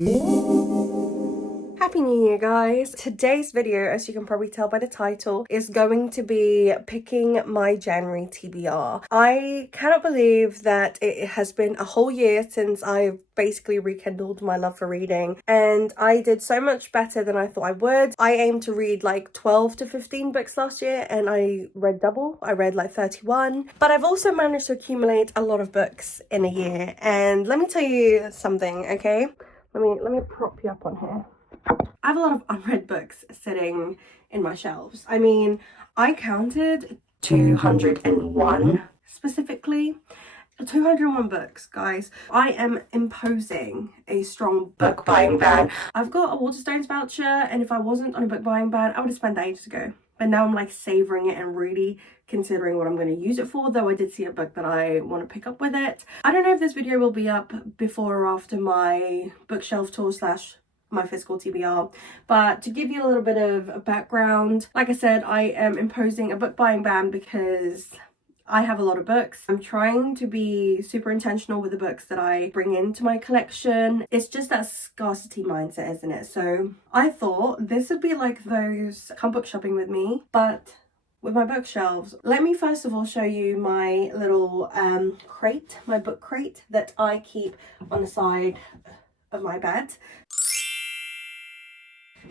Happy New Year, guys. Today's video, as you can probably tell by the title, is going to be picking my January TBR. I cannot believe that it has been a whole year since I've basically rekindled my love for reading, and I did so much better than I thought I would. I aimed to read like 12 to 15 books last year, and I read double. I read like 31, but I've also managed to accumulate a lot of books in a year. And let me tell you something, okay? Let me prop you up on here. I have a lot of unread books sitting in my shelves. I mean, I counted 201 specifically. 201 books, guys. I am imposing a strong book buying ban. I've got a Waterstones voucher, and if I wasn't on a book buying ban, I would have spent that ages ago. But now I'm like savoring it and really considering what I'm going to use it for, though I did see a book that I want to pick up with it. I don't know if this video will be up before or after my bookshelf tour slash my physical TBR, but to give you a little bit of background, like I said, I am imposing a book buying ban because I have a lot of books. I'm trying to be super intentional with the books that I bring into my collection. It's just that scarcity mindset, isn't it? So I thought this would be like those come book shopping with me, but with my bookshelves. Let me first of all show you my little crate, my book crate that I keep on the side of my bed.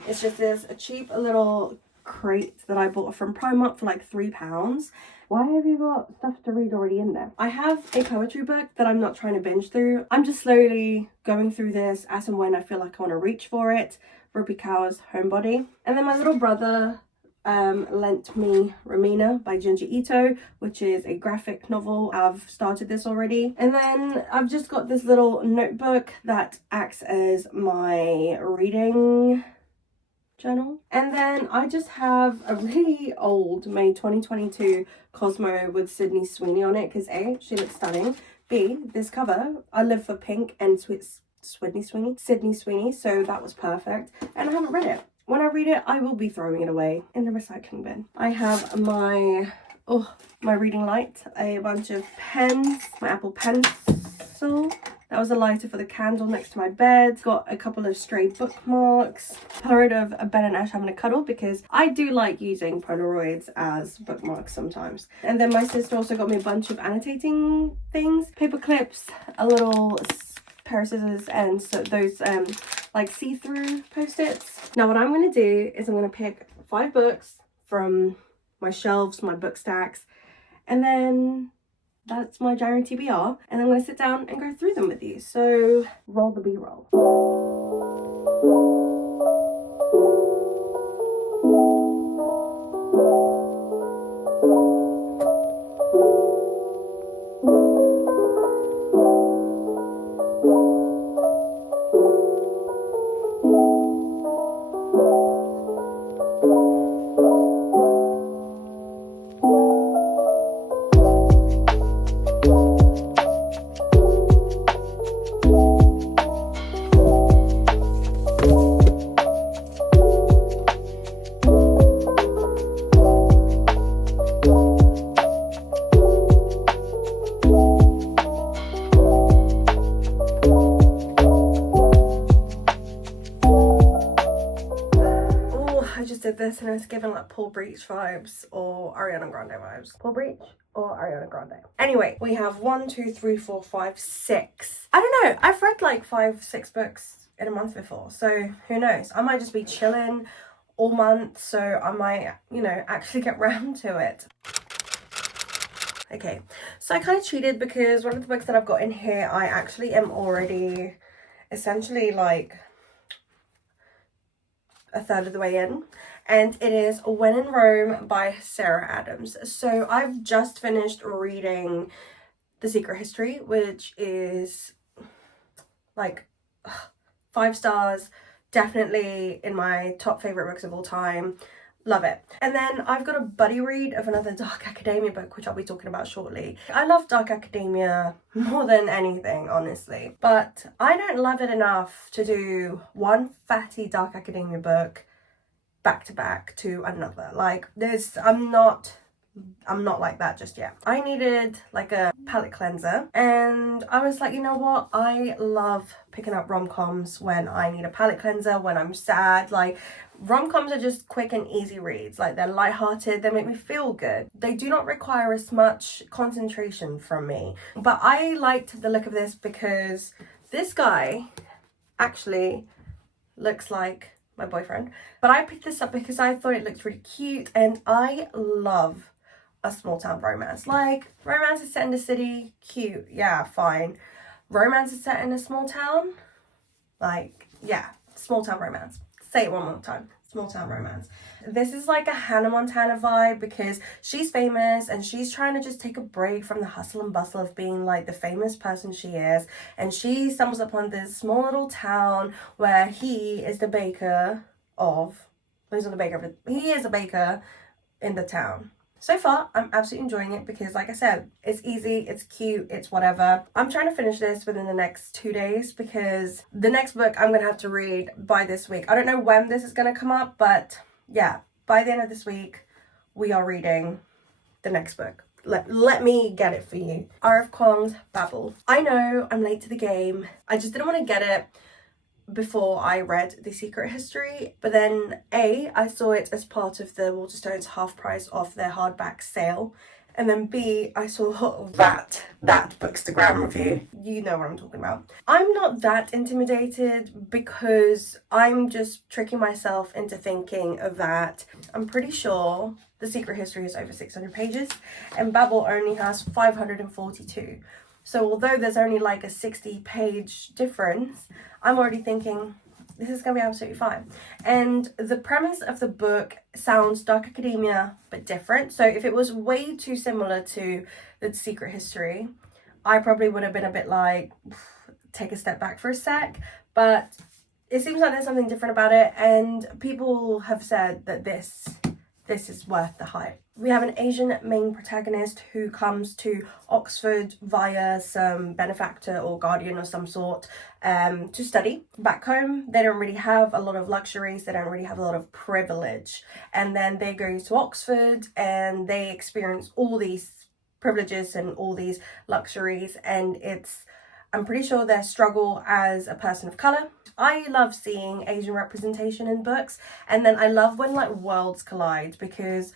It's just this cheap little crate that I bought from Primark for like £3. Why have you got stuff to read already in there? I have a poetry book that I'm not trying to binge through. I'm just slowly going through this as and when I feel like I want to reach for it. Ruby Kaur's Homebody. And then my little brother lent me Romina by Junji Ito, which is a graphic novel. I've started this already. And then I've just got this little notebook that acts as my reading journal. And then I just have a really old May 2022 Cosmo with Sydney Sweeney on it because A, she looks stunning, B, this cover, I live for pink and Sydney Sweeney, so that was perfect, and I haven't read it. When I read it, I will be throwing it away in the recycling bin. I have my reading light, a bunch of pens, my Apple Pencil. That was a lighter for the candle next to my bed. Got a couple of stray bookmarks. Polaroid of Ben and Ash having a cuddle because I do like using Polaroids as bookmarks sometimes. And then my sister also got me a bunch of annotating things. Paper clips, a little pair of scissors, and so those like see-through post-its. Now what I'm going to do is I'm going to pick 5 books from my shelves, my book stacks, and then that's my January TBR, and I'm going to sit down and go through them with you. So roll the B-roll. This and it's given like Paul Breach vibes or Ariana Grande vibes. Paul Breach or Ariana Grande. Anyway, we have 1, 2, 3, 4, 5, 6. I don't know. I've read like 5, 6 books in a month before, so who knows? I might just be chilling all month, so I might, you know, actually get round to it. Okay, so I kind of cheated because one of the books that I've got in here, I actually am already essentially like a third of the way in, and it is When in Rome by Sarah Adams. So I've just finished reading The Secret History, which is like 5 stars, definitely in my top favorite books of all time. Love it. And then I've got a buddy read of another dark academia book, which I'll be talking about shortly. I love dark academia more than anything, honestly, but I don't love it enough to do one fatty dark academia book back to back to another. Like, I'm not I'm not like that just yet. I needed like a palette cleanser, and I was like, you know what, I love picking up rom-coms when I need a palette cleanser, when I'm sad. Like, rom-coms are just quick and easy reads. Like, they're light-hearted, they make me feel good. They do not require as much concentration from me. But I liked the look of this because this guy actually looks like my boyfriend. But I picked this up because I thought it looked really cute, and I love a small town romance. Like, romance is set in the city, cute, yeah, fine. Romance is set in a small town, like, yeah, small town romance. Say it one more time. Small town romance. This is like a Hannah Montana vibe because she's famous and she's trying to just take a break from the hustle and bustle of being like the famous person she is, and she stumbles upon this small little town where he is the baker of, he's not the baker, but he is a baker in the town. So far, I'm absolutely enjoying it because, like I said, it's easy, it's cute, it's whatever. I'm trying to finish this within the next 2 days because the next book I'm going to have to read by this week. I don't know when this is going to come up, but yeah, by the end of this week, we are reading the next book. Let me get it for you. R.F. Kuang's Babel. I know I'm late to the game. I just didn't want to get it before I read The Secret History, but then I saw it as part of the Waterstones half price off their hardback sale, and then B, I saw that bookstagram review. You know what I'm talking about. I'm not that intimidated because I'm just tricking myself into thinking that I'm pretty sure The Secret History is over 600 pages and Babel only has 542. So although there's only like a 60-page difference, I'm already thinking this is going to be absolutely fine. And the premise of the book sounds dark academia, but different. So if it was way too similar to The Secret History, I probably would have been a bit like, take a step back for a sec. But it seems like there's something different about it. And people have said that this is worth the hype. We have an Asian main protagonist who comes to Oxford via some benefactor or guardian of some sort to study. Back home, they don't really have a lot of luxuries, they don't really have a lot of privilege. And then they go to Oxford and they experience all these privileges and all these luxuries, and I'm pretty sure their struggle as a person of colour. I love seeing Asian representation in books, and then I love when like worlds collide because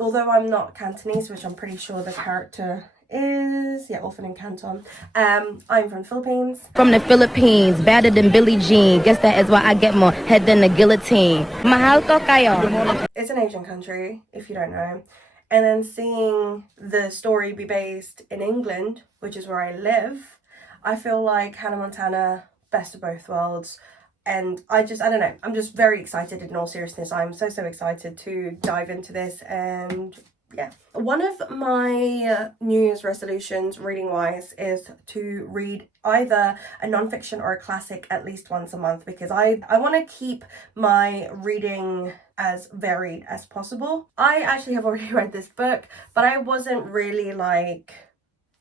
although I'm not Cantonese, which I'm pretty sure the character is, yeah, orphan in Canton, I'm from the Philippines. From the Philippines, better than Billie Jean. Guess that is why I get more head than the guillotine. Mahal ko kayo. It's an Asian country, if you don't know. And then seeing the story be based in England, which is where I live, I feel like Hannah Montana, best of both worlds. And I don't know, I'm just very excited in all seriousness. I'm so excited to dive into this, and yeah. One of my New Year's resolutions reading wise is to read either a non-fiction or a classic at least once a month, because I want to keep my reading as varied as possible. I actually have already read this book, but I wasn't really like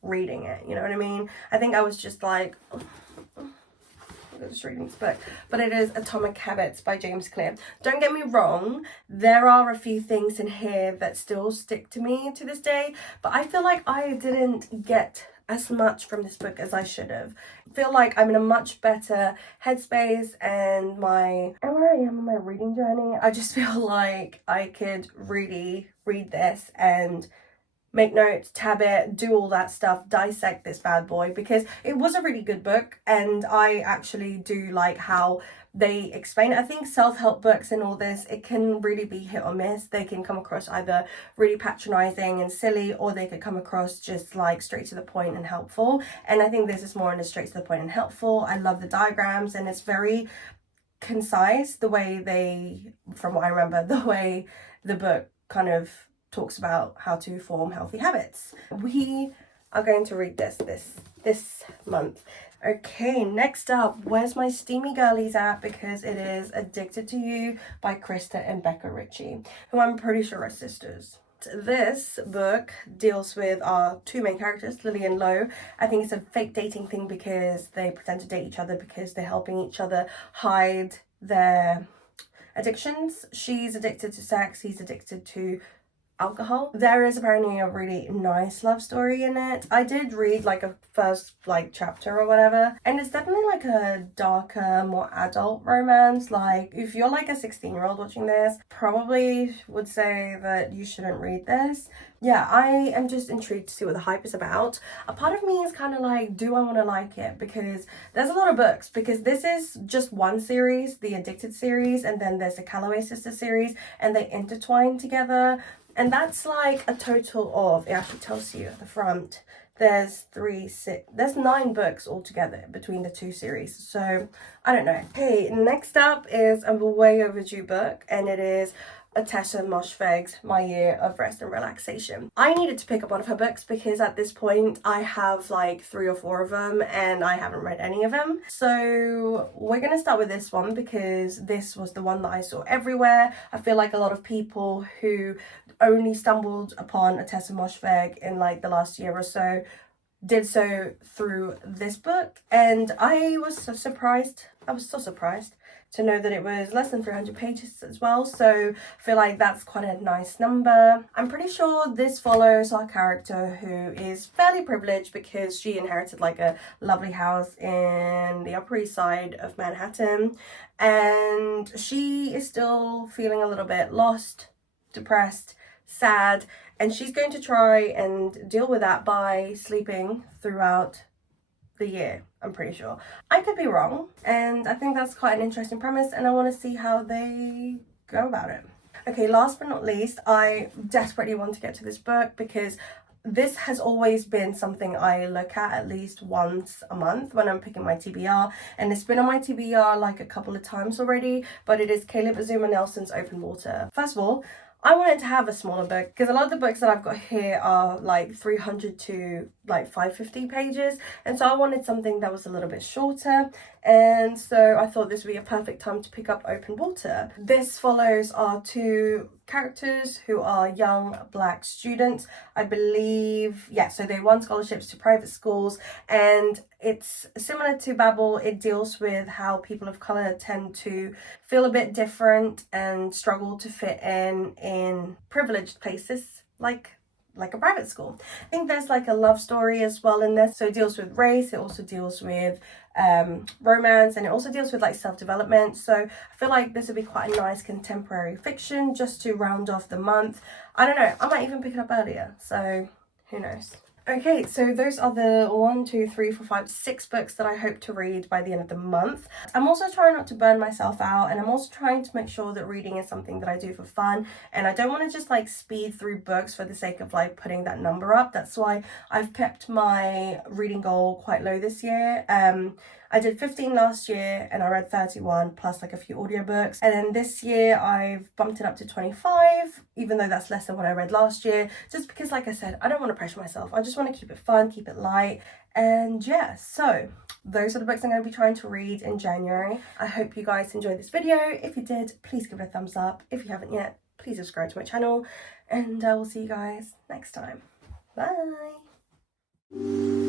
reading it, you know what I mean? I think I was just like, just reading this book, but it is Atomic Habits by James Clear. Don't get me wrong, there are a few things in here that still stick to me to this day, but I feel like I didn't get as much from this book as I should have. I feel like I'm in a much better headspace, and where I am on my reading journey, I just feel like I could really read this and make notes, tab it, do all that stuff, dissect this bad boy, because it was a really good book, and I actually do like how they explain it. I think self-help books and all this, it can really be hit or miss. They can come across either really patronizing and silly, or they could come across just like straight to the point and helpful. And I think this is more in the straight to the point and helpful. I love the diagrams, and it's very concise, the way from what I remember, the way the book kind of talks about how to form healthy habits. We are going to read this month. Okay, next up, where's my steamy girlies at? Because it is Addicted to You by Krista and Becca Ritchie, who I'm pretty sure are sisters. This book deals with our two main characters, Lily and Lo. I think it's a fake dating thing because they pretend to date each other because they're helping each other hide their addictions. She's addicted to sex, he's addicted to alcohol. There is apparently a really nice love story in it. I did read like a first like chapter or whatever, and it's definitely like a darker, more adult romance. Like if you're like a 16-year-old watching this, probably would say that you shouldn't read this. Yeah, I am just intrigued to see what the hype is about. A part of me is kind of like, do I want to like it? Because there's a lot of books, because this is just one series, the Addicted series, and then there's the Calloway Sisters series, and they intertwine together. And that's like a total of, it actually tells you at the front, there's 9 books altogether between the 2 series. So I don't know. Okay, next up is a way overdue book, and it is Tasha Moshfegh's My Year of Rest and Relaxation. I needed to pick up one of her books because at this point I have like 3 or 4 of them and I haven't read any of them. So we're gonna start with this one because this was the one that I saw everywhere. I feel like a lot of people who only stumbled upon Tasha Moshfegh in like the last year or so did so through this book, and I was so surprised. To know that it was less than 300 pages as well, so I feel like that's quite a nice number. I'm pretty sure this follows our character who is fairly privileged because she inherited like a lovely house in the Upper East Side of Manhattan, and she is still feeling a little bit lost, depressed, sad, and she's going to try and deal with that by sleeping throughout the year, I'm pretty sure. I could be wrong, and I think that's quite an interesting premise, and I want to see how they go about it. Okay, last but not least, I desperately want to get to this book because this has always been something I look at least once a month when I'm picking my TBR, and it's been on my TBR like a couple of times already, but it is Caleb Azuma Nelson's Open Water. First of all, I wanted to have a smaller book because a lot of the books that I've got here are like 300 to like 550 pages, and so I wanted something that was a little bit shorter, and so I thought this would be a perfect time to pick up Open Water. This follows our 2 characters who are young black students, I believe. Yeah, so they won scholarships to private schools, and it's similar to Babel. It deals with how people of color tend to feel a bit different and struggle to fit in privileged places like a private school. I think there's like a love story as well in this, so it deals with race, it also deals with romance, and it also deals with like self-development. So I feel like this would be quite a nice contemporary fiction just to round off the month. I don't know, I might even pick it up earlier, so who knows. Okay, so those are the 1, 2, 3, 4, 5, 6 books that I hope to read by the end of the month. I'm also trying not to burn myself out, and I'm also trying to make sure that reading is something that I do for fun, and I don't want to just like speed through books for the sake of like putting that number up. That's why I've kept my reading goal quite low this year. I did 15 last year and I read 31 plus like a few audiobooks, and then this year I've bumped it up to 25, even though that's less than what I read last year, just because like I said, I don't want to pressure myself. I just want to keep it fun, keep it light, and yeah, so those are the books I'm going to be trying to read in January. I hope you guys enjoyed this video. If you did, please give it a thumbs up. If you haven't yet, please subscribe to my channel, and I will see you guys next time. Bye!